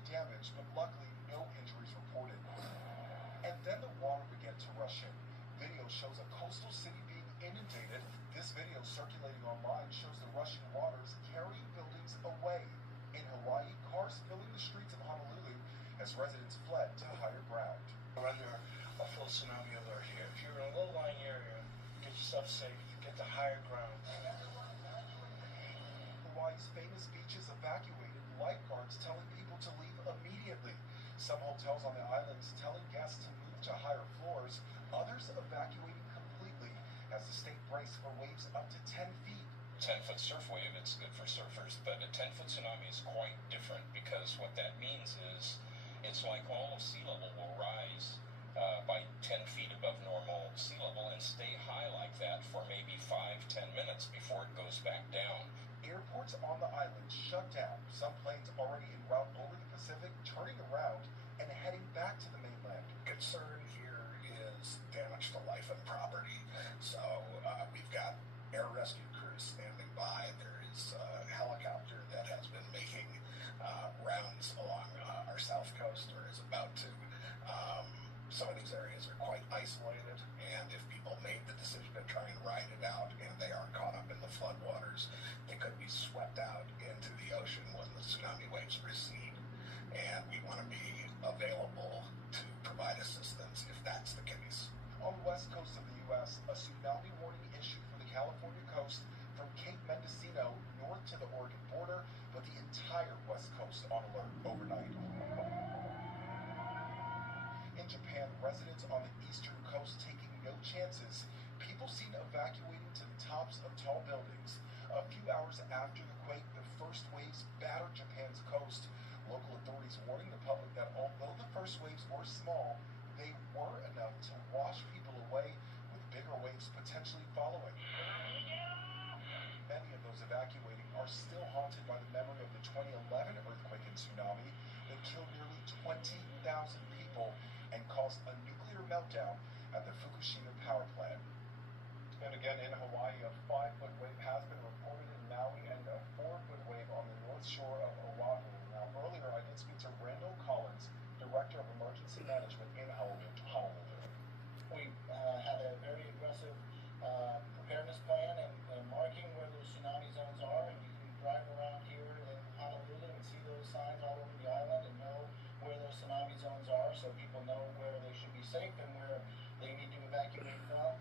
property damage, but luckily no injuries reported. And then the water began to rush in. Video shows a coastal city being inundated. This video circulating online shows the rushing waters carrying buildings away. In Hawaii, cars filling the streets of Honolulu as residents fled to higher ground. We're under a full tsunami alert here. If you're in a low-lying area, get yourself safe, get to higher ground. Hawaii's famous beaches evacuated, lifeguards telling people to leave immediately. Some hotels on the islands telling guests to move to higher floors, others evacuating completely as the state braced for waves up to 10 feet. 10-foot surf wave, it's good for surfers, but a 10-foot tsunami is quite different because what that means is it's like all of sea level will rise by 10 feet above normal sea level and stay high like that for maybe 5-10 minutes before it goes back down. Airports on the island shut down. Some planes already en route over the Pacific turning around and heading back to the mainland. Concern here is damage to life and property. So we've got air rescue crews standing by. There is a helicopter that has been making rounds along our south coast, or is about to. Some of these areas are quite isolated, and if people made the decision to try and ride it out and they are caught up in the floodwaters, they could be swept out into the ocean when the tsunami waves recede. And we want to be available to provide assistance if that's the case. On the west coast of the U.S., a tsunami warning issued for the California coast from Cape Mendocino north to the Oregon border, but the entire west coast on alert overnight. In Japan, residents on the eastern coast taking no chances. People seen evacuating to the tops of tall buildings. A few hours after the quake, the first waves battered Japan's coast. Local authorities warning the public that although the first waves were small, they were enough to wash people away, with bigger waves potentially following. Many of those evacuating are still haunted by the memory of the 2011 earthquake and tsunami that killed nearly 20,000 people and caused a nuclear meltdown at the Fukushima power plant. And again in Hawaii, a 5-foot wave has been reported in Maui and a 4-foot wave on the north shore of Oahu. Now earlier I did speak to Randall Collins, Director of Emergency Management in Honolulu. We had a very aggressive preparedness plan and marking where those tsunami zones are, and you can drive around here in Honolulu and see those signs all over the island and know where those tsunami zones are, so people know where they should be safe and where they need to evacuate from.